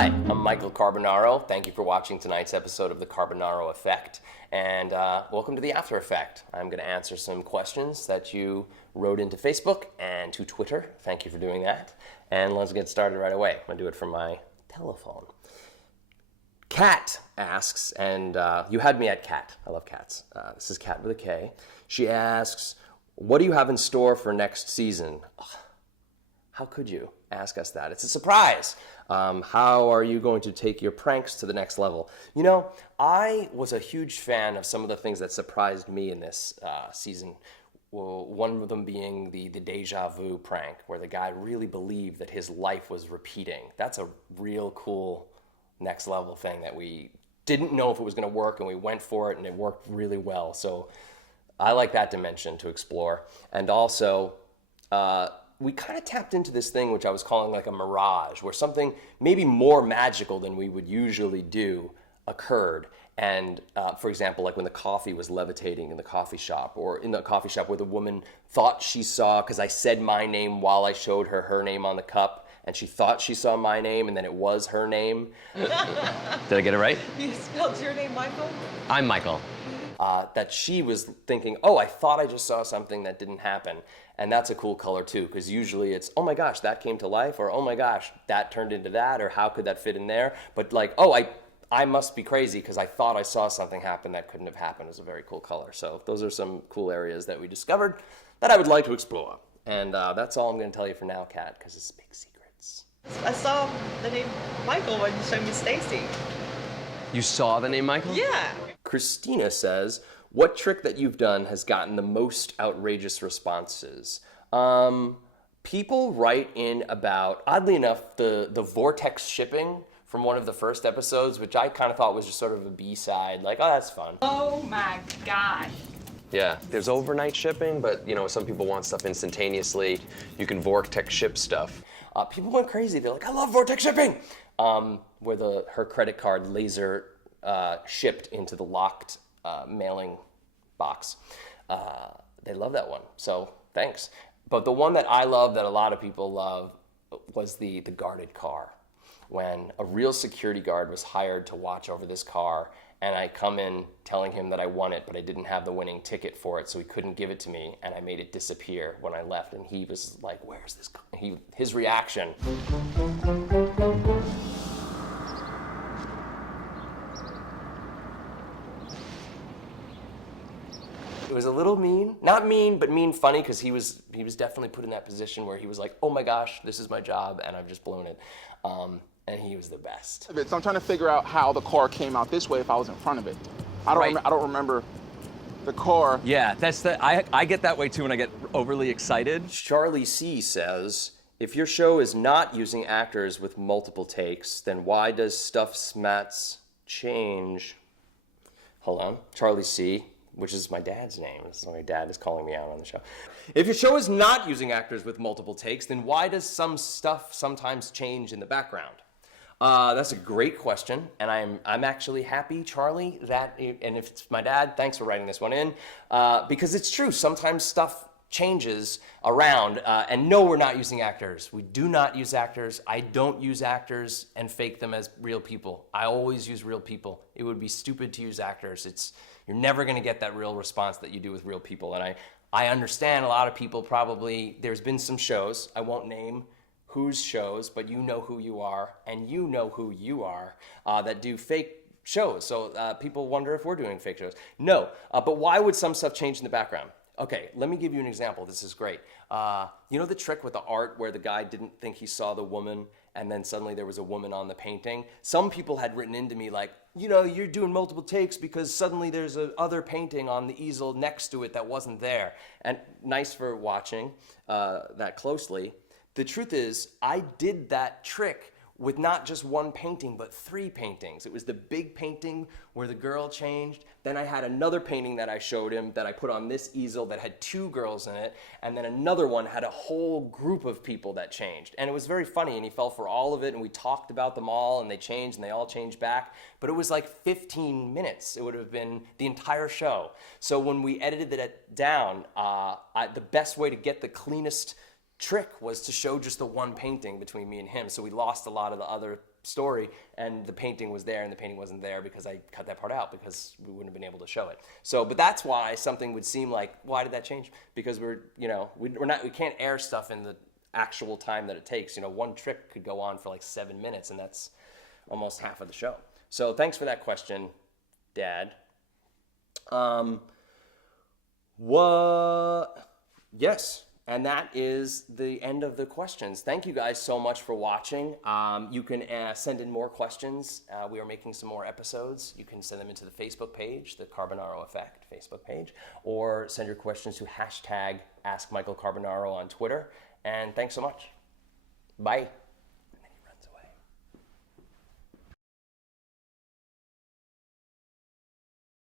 Hi, I'm Michael Carbonaro. Thank you for watching tonight's episode of the Carbonaro Effect. And welcome to the After Effect. I'm going to answer some questions that you wrote into Facebook and to Twitter. Thank you for doing that. And let's get started right away. I'm going to do it from my telephone. Kat asks, and you had me at Kat. I love cats. This is Kat with a K. She asks, what do you have in store for next season? Ugh, how could you ask us that? It's a surprise. How are you going to take your pranks to the next level? You know, I was a huge fan of some of the things that surprised me in this season. Well, one of them being the deja vu prank, where the guy really believed that his life was repeating. That's a real cool next level thing that we didn't know if it was going to work, and we went for it, and it worked really well. So I like that dimension to explore. And also, we kind of tapped into this thing which I was calling like a mirage, where something maybe more magical than we would usually do occurred. And for example, like when the coffee was levitating in the coffee shop, or in the coffee shop where the woman thought she saw, because I said my name while I showed her her name on the cup, and she thought she saw my name, and then it was her name. Did I get it right? You spelled your name, Michael? I'm Michael. That she was thinking, oh, I thought I just saw something that didn't happen. And that's a cool color too, because usually it's, oh my gosh, that came to life, or oh my gosh, that turned into that, or how could that fit in there? But like, oh, I must be crazy because I thought I saw something happen that couldn't have happened is a very cool color. So those are some cool areas that we discovered that I would like to explore. And that's all I'm going to tell you for now, Kat, because it's big secrets. I saw the name Michael when you showed me Stacy. You saw the name Michael? Yeah. Christina says, what trick that you've done has gotten the most outrageous responses? People write in about, oddly enough, the vortex shipping from one of the first episodes, which I kind of thought was just sort of a B-side, like, oh, that's fun. Oh my God. Yeah, there's overnight shipping, but you know, some people want stuff instantaneously. You can vortex ship stuff. People went crazy. They're like, I love vortex shipping! Where her credit card laser shipped into the locked mailing box. They love that one, so thanks. But the one that I love, that a lot of people love, was the guarded car. When a real security guard was hired to watch over this car, and I come in telling him that I won it, but I didn't have the winning ticket for it, so he couldn't give it to me, and I made it disappear when I left, and he was like, where's this car? His reaction. It was a little mean, not mean, but mean funny, because he was definitely put in that position where he was like, oh my gosh, this is my job, and I've just blown it. And he was the best. So I'm trying to figure out how the car came out this way if I was in front of it. I don't remember the car. Yeah, I get that way too when I get overly excited. Charlie C says, if your show is not using actors with multiple takes, then why does Stuff Smats change? Hold on, Charlie C, which is my dad's name. This is my dad is calling me out on the show. If your show is not using actors with multiple takes, then why does some stuff sometimes change in the background? That's a great question, and I'm actually happy, Charlie, and if it's my dad, thanks for writing this one in, because it's true, sometimes stuff changes around, and no, we're not using actors. We do not use actors. I don't use actors and fake them as real people. I always use real people. It would be stupid to use actors. You're never gonna get that real response that you do with real people, and I understand a lot of people probably, there's been some shows, I won't name whose shows, but you know who you are, and you know who you are, that do fake shows. So people wonder if we're doing fake shows. No, but why would some stuff change in the background? Okay, let me give you an example. This is great. You know the trick with the art where the guy didn't think he saw the woman, and then suddenly there was a woman on the painting? Some people had written into me like, you know, you're doing multiple takes because suddenly there's a other painting on the easel next to it that wasn't there. And nice for watching that closely. The truth is, I did that trick with not just one painting, but 3 paintings. It was the big painting where the girl changed. Then I had another painting that I showed him that I put on this easel that had 2 girls in it. And then another one had a whole group of people that changed. And it was very funny, and he fell for all of it, and we talked about them all, and they changed, and they all changed back. But it was like 15 minutes. It would have been the entire show. So when we edited it down, the best way to get the cleanest trick was to show just the one painting between me and him, so we lost a lot of the other story, and the painting was there and the painting wasn't there because I cut that part out because we wouldn't have been able to show it. So, but that's why something would seem like, why did that change? Because we can't air stuff in the actual time that it takes. One trick could go on for like 7 minutes, and that's almost half of the show. So thanks for that question, Dad. Yes, and that is the end of the questions. Thank you guys so much for watching. You can send in more questions. We are making some more episodes. You can send them into the Facebook page, the Carbonaro Effect Facebook page, or send your questions to #AskMichaelCarbonaro on Twitter. And thanks so much. Bye.